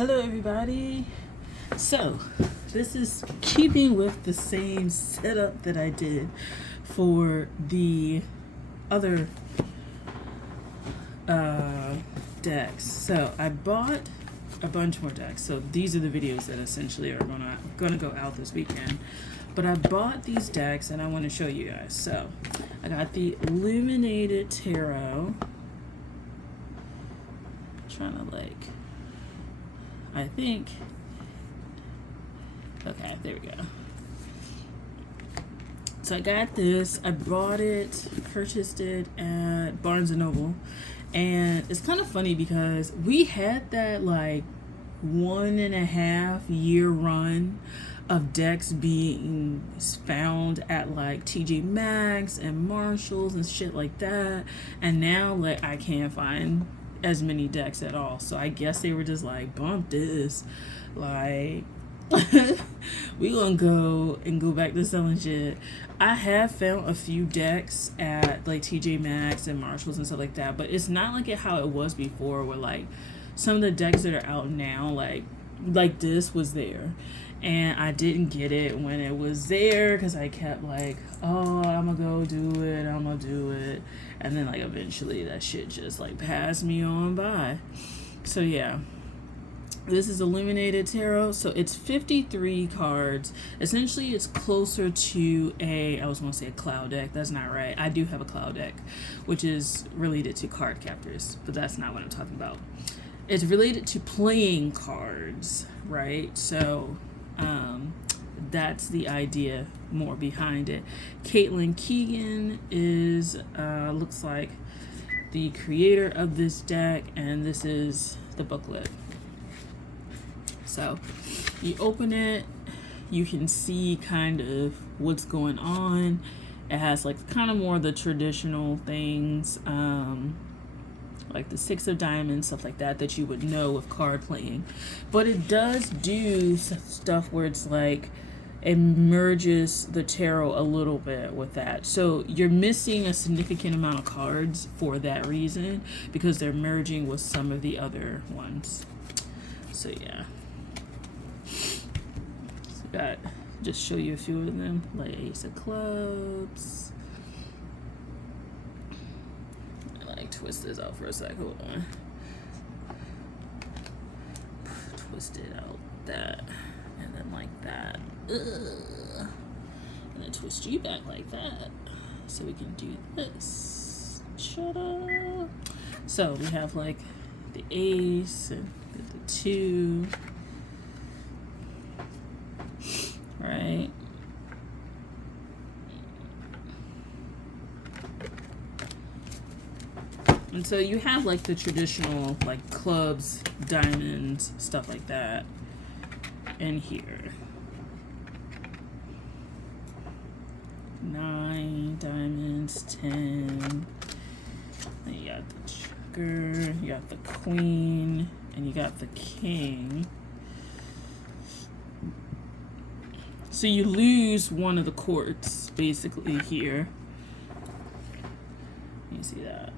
Hello everybody. So this is keeping with the same setup that I did for the other decks. So I bought a bunch more decks. So these are the videos that essentially are gonna go out this weekend. But I bought these decks and I want to show you guys. So I got the Illuminated Tarot. Trying to I think, okay, there we go. So I got this, I bought it, purchased it at Barnes & Noble, and it's kind of funny because we had that 1.5 year run of decks being found at TJ Maxx and Marshalls and shit like that, and now I can't find as many decks at all. So I guess they were just bump this, we gonna go back to selling shit. I have found a few decks at TJ Maxx and Marshalls and stuff like that, but it's not how it was before, where some of the decks that are out now, like this was there, and I didn't get it when it was there because I kept oh, I'm gonna do it, and then eventually that shit just passed me on by. So yeah, this is Illuminated Tarot. So it's 53 cards. Essentially it's closer to I was gonna say a cloud deck. That's not right. I do have a cloud deck which is related to card captors, but that's not what I'm talking about. It's related to playing cards, right? So that's the idea more behind it. Caitlin Keegan is looks like the creator of this deck, and this is the booklet. So you open it, you can see kind of what's going on. It has kind of more of the traditional things, the Six of Diamonds, stuff like that you would know with card playing. But it does do stuff where it's it merges the tarot a little bit with that. So you're missing a significant amount of cards for that reason, because they're merging with some of the other ones. So yeah. So just show you a few of them, Ace of Clubs. Twist this out for a sec. Hold on. Twist it out that, and then that. Ugh. And then twist you back like that, so we can do this. Shut up. So we have the ace and the 2, right? And so you have the traditional clubs, diamonds, stuff like that in here. 9 diamonds, 10. Then you got the joker, you got the queen, and you got the king. So you lose one of the courts basically here. You see that?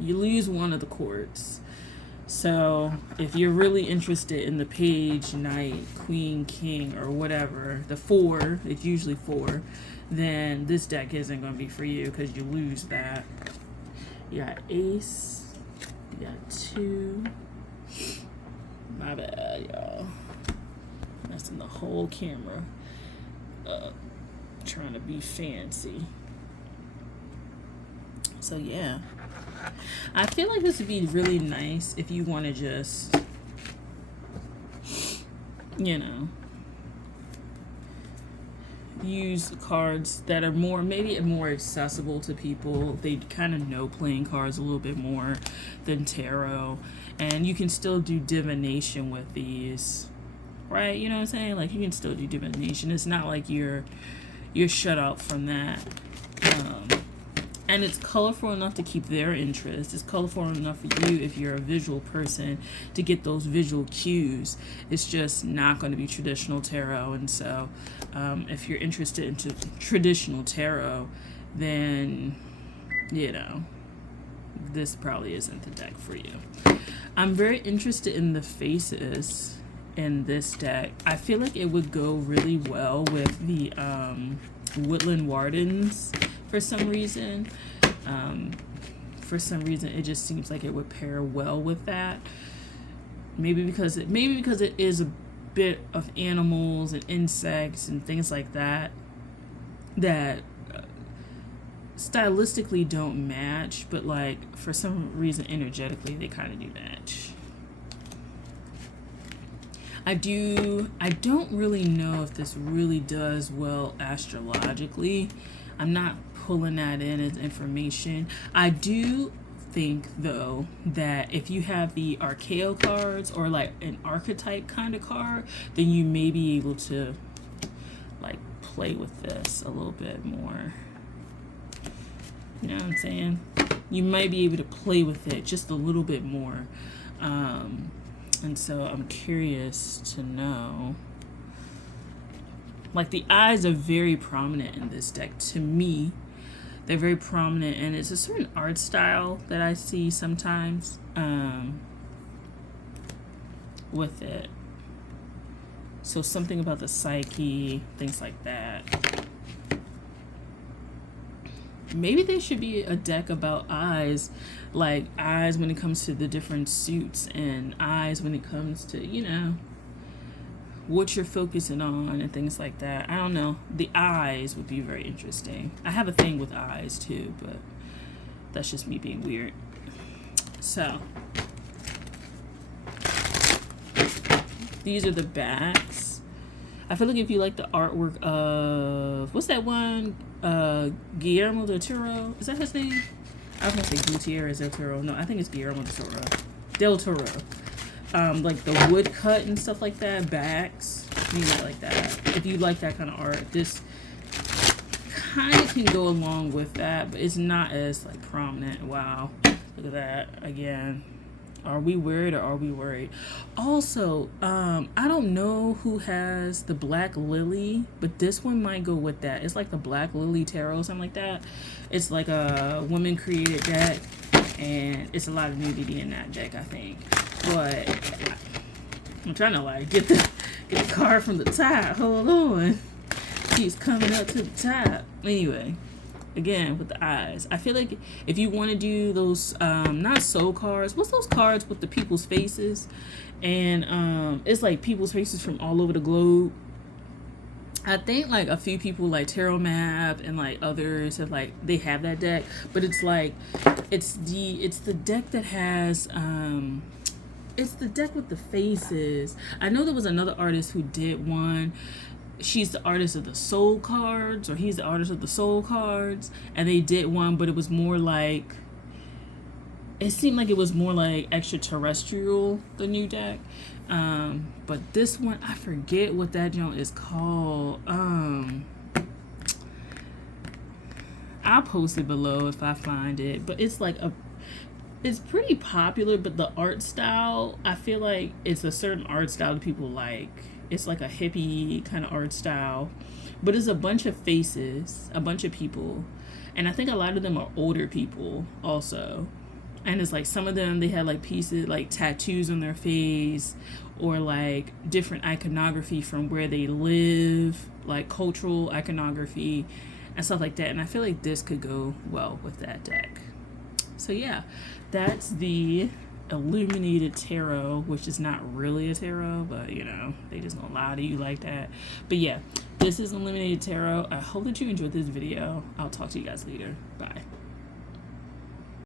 You lose one of the courts. So if you're really interested in the page, knight, queen, king, or whatever, the 4, it's usually 4, then this deck isn't going to be for you because you lose that. You got ace, you got 2. My bad, y'all. Messing the whole camera up, trying to be fancy. So yeah, I feel like this would be really nice if you want to just, use cards that are maybe more accessible to people. They kind of know playing cards a little bit more than tarot, and you can still do divination with these, right? You know what I'm saying? You can still do divination. It's not like you're shut out from that. And it's colorful enough to keep their interest. It's colorful enough for you, if you're a visual person, to get those visual cues. It's just not going to be traditional tarot. And so if you're interested into traditional tarot, then, this probably isn't the deck for you. I'm very interested in the faces in this deck. I feel like it would go really well with the Woodland Wardens for some reason. For some reason, it just seems like it would pair well with that. Maybe because it is a bit of animals and insects and things like that that stylistically don't match, but like for some reason energetically they kind of do match. I don't really know if this really does well astrologically. I'm not pulling that in as information. I do think though that if you have the Archaeo cards or like an archetype kind of card, then you may be able to like play with this a little bit more. You know what I'm saying? You might be able to play with it just a little bit more. And so I'm curious to know. Like the eyes are very prominent in this deck to me. They're very prominent, and it's a certain art style that I see sometimes with it. So something about the psyche, things like that. Maybe there should be a deck about eyes, like eyes when it comes to the different suits and eyes when it comes to, you know, what you're focusing on and things like that. I don't know. The eyes would be very interesting. I have a thing with eyes too, but that's just me being weird. So these are the backs. I feel like if you like the artwork of, what's that one? Guillermo del Toro. Is that his name? I was gonna say Gutierrez del Toro. No, I think it's Guillermo del Toro. Del Toro. Like the woodcut and stuff like that, backs. You might like that. If you like that kind of art, this kind of can go along with that, but it's not as like prominent. Wow, look at that again. Are we weird or are we worried? Also, I don't know who has the Black Lily, but this one might go with that. It's like the Black Lily Tarot, something like that. It's like a woman created deck, and it's a lot of nudity in that deck, I think. But I'm trying to like get the card from the top. Hold on, keeps coming up to the top. Anyway. Again, with the eyes, I feel like if you want to do those not soul cards, what's those cards with the people's faces, and it's like people's faces from all over the globe. I think like a few people like Tarot Map and like others have like they have that deck, but it's like it's the deck that has it's the deck with the faces. I know there was another artist who did one. She's the artist of the soul cards, or he's the artist of the soul cards, and they did one, but it was more like, it seemed like it was more like extraterrestrial, the new deck. But this one, I forget what that joint is called. I'll post it below if I find it, but it's like it's pretty popular, but the art style, I feel like it's a certain art style that people like. It's like a hippie kind of art style, but it's a bunch of faces, a bunch of people, and I think a lot of them are older people also. And it's like some of them, they had like pieces like tattoos on their face, or like different iconography from where they live, like cultural iconography and stuff like that. And I feel like this could go well with that deck. So yeah, that's the Illuminated Tarot, which is not really a tarot, but you know, they just gonna lie to you like that. But yeah, this is Illuminated Tarot. I hope that you enjoyed this video. I'll talk to you guys later. Bye.